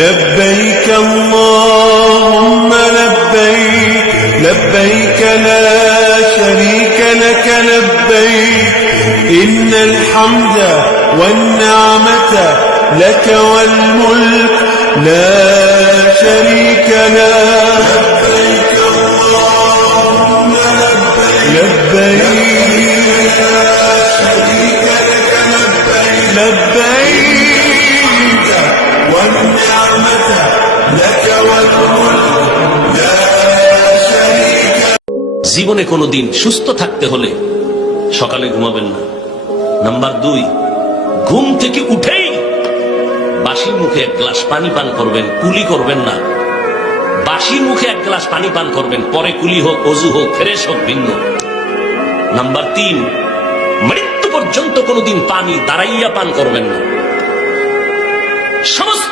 لبيك اللهم لبيك لبيك لا شريك لك لبيك إن الحمد والنعمة لك والملك لا شريك لك لبيك اللهم لبيك لبيك لا شريك لك لبيك لبيك والنعمة لك والملك لا شريك لك। জীবনে কোনোদিন সুস্থ থাকতে হলে সকালে ঘুমাবেন না। নাম্বার 2, ঘুম থেকে উঠেই বাসি মুখে এক গ্লাস পানি পান করবেন, কুলি করবেন না। বাসি মুখে এক গ্লাস পানি পান করবেন, পরে কুলি হোক, অজু হোক, ফ্রেশ হোক, ভিন্ন। নাম্বার 3, মৃত্যু পর্যন্ত কোনোদিন পানি দাঁড়াইয়া পান করবেন না। সমস্ত